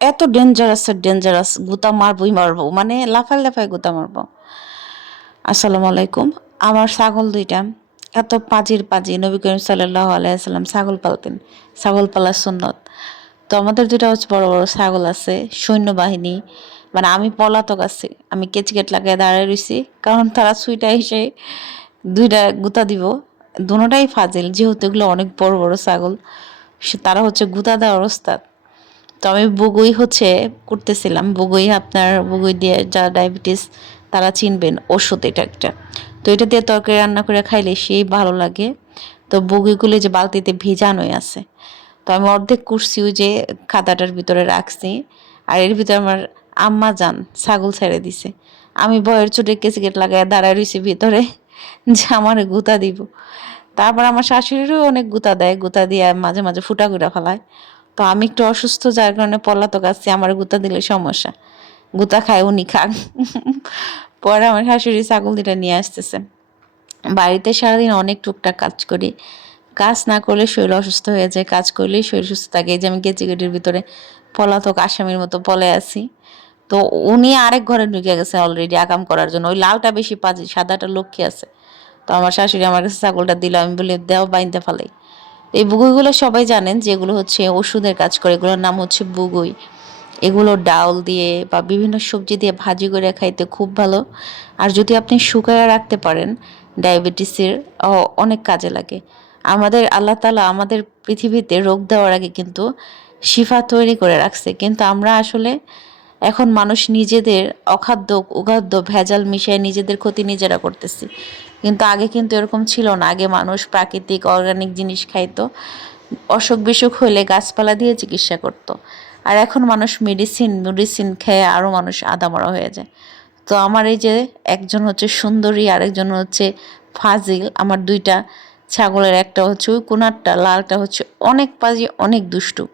এত dangerous dangerous, গুতা মারবই মারবো, মানে লাফায় লাফায় গুতা মারবো। আসসালামু আলাইকুম। আমার ছাগল দুইটা এত পাজির পাজি, নবী করিম সাল্লাল্লাহু আলাইহি সাল্লাম ছাগল পালতেন, ছাগল পালা সুন্নত। তো আমাদের দুইটা হচ্ছে বড় বড় ছাগল আছে, সৈন্যবাহিনী, মানে আমি পলাতক আছি, আমি কেচিকেট লাগিয়ে দাঁড়ায় রইছি, কারণ তারা সুইটা এসে দুইটা গুতা দিব। দুটোটাই ফাজিল, যেহেতু এগুলো অনেক বড় বড় ছাগল, তারা হচ্ছে গুতা দেওয়ার ওস্তাদ। তো আমি বুগুই হচ্ছে করতেছিলাম, বুগুই আপনার বুগুই দিয়ে যা ডায়াবেটিস তারা চিনবেন, ওষুধ এটা একটা। তো এটা দিয়ে তরকারি রান্না করে খাইলে সেই ভালো লাগে। তো বুগুইগুলো যে বালতিতে ভিজানোই আছে, তো আমি অর্ধেক করছি ওই যে খাতাটার ভিতরে রাখছি। আর এর ভিতরে আমার আম্মা যান ছাগল ছেড়ে দিছে, আমি ভয়ের চোটে কেচিকেট লাগাই দাঁড়ায় রয়েছি ভিতরে যে আমার গুতা দিব। তারপর আমার শাশুড়িরও অনেক গুতা দেয়, গুতা দিয়ে মাঝে মাঝে ফুটা করে ফেলায়। তো আমি একটু অসুস্থ, যার কারণে পলাতক আছি, আমার গুতা দিলে সমস্যা, গুতা খায় উনি খান। পরে আমার শাশুড়ি ছাগল দুটা নিয়ে আসতেছে। বাড়িতে সারাদিন অনেক টুকটাক কাজ করি, কাজ না করলে শরীর অসুস্থ হয়ে যায়, কাজ করলেই শরীর সুস্থ থাকে। এই যে আমি কেচিকেটির ভিতরে পলাতক আসামির মতো পলে আছি। তো উনি আরেক ঘরে ঢুকে গেছে অলরেডি আকাম করার জন্য, ওই লালটা বেশি পাজি, সাদাটা লক্ষ্মী আছে। তো আমার শাশুড়ি আমার কাছে ছাগলটা দিল, আমি বলি দেও বাইনতে ফেলাই। এই বুগুইগুলো সবাই জানেন যে এগুলো হচ্ছে ওষুধের কাজ করে, এগুলোর নাম হচ্ছে বুগুই। এগুলো ডাউল দিয়ে বা বিভিন্ন সবজি দিয়ে ভাজি করে খাইতে খুব ভালো। আর যদি আপনি শুকায় রাখতে পারেন, ডায়াবেটিসের অনেক কাজে লাগে। আমাদের আল্লাহ তাআলা আমাদের পৃথিবীতে রোগ দেওয়ার আগে কিন্তু শিফা তৈরি করে রাখছে, কিন্তু আমরা আসলে এখন মানুষ নিজেদের অখাদ্য অখাদ্য ভেজাল মিশিয়ে নিজেদের ক্ষতি নিজেরা করতেছি। কিন্তু আগে কিন্তু এরকম ছিল না, আগে মানুষ প্রাকৃতিক অর্গানিক জিনিস খাইতো, অসুখ বিসুখ হলে গাছপালা দিয়ে চিকিৎসা করতো। আর এখন মানুষ মেডিসিন মেডিসিন খেয়ে আরও মানুষ আদামরা হয়ে যায়। তো আমার এই যে একজন হচ্ছে সুন্দরী, আরেকজন হচ্ছে ফাজিল, আমার দুইটা ছাগলের একটা হচ্ছে ওই কোনারটা লালটা হচ্ছে অনেক পাজি, অনেক দুষ্টু,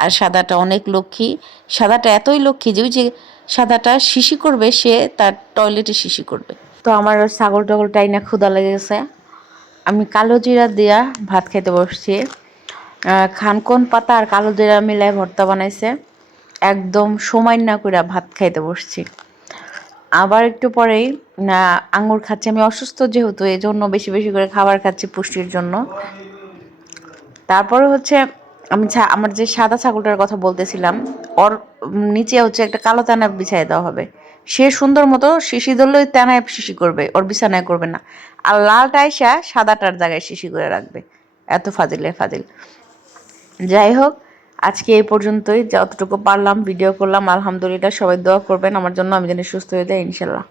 আর সাদাটা অনেক লক্ষ্মী। সাদাটা এতই লক্ষ্মী যে ওই যে সাদাটা শিশি করবে, সে তার টয়লেটে শিশি করবে। তো আমার ছাগল টাগলটাই না ক্ষুধা লেগে গেছে, আমি কালো জিরা দিয়া ভাত খেতে বসছি। খানকন পাতা আর কালো জিরা মিলায় ভর্তা বানাইছে, একদম সময় না করে ভাত খাইতে বসছি। আবার একটু পরেই আঙ্গুর খাচ্ছি, আমি অসুস্থ যেহেতু এই জন্য বেশি বেশি করে খাবার খাচ্ছি পুষ্টির জন্য। তারপরে হচ্ছে আমি আমার যে সাদা ছাগলটার কথা বলতেছিলাম, ওর নিচে হচ্ছে একটা কালো টানা বিছাই দেওয়া হবে। সে সুন্দর মতো শিশি ধরলে ওই টানায় শিশি করবে, ওর বিছানায় করবে না। আর লালটা আইসা সাদাটার জায়গায় শিশি করে রাখবে। এত ফাজিলের ফাজিল। যাই হোক, আজকে এই পর্যন্তই, যতটুকু পারলাম ভিডিও করলাম। আলহামদুলিল্লাহ, সবাই দোয়া করবেন আমার জন্য, আমি যেন সুস্থ হয়ে যাই ইনশাল্লাহ।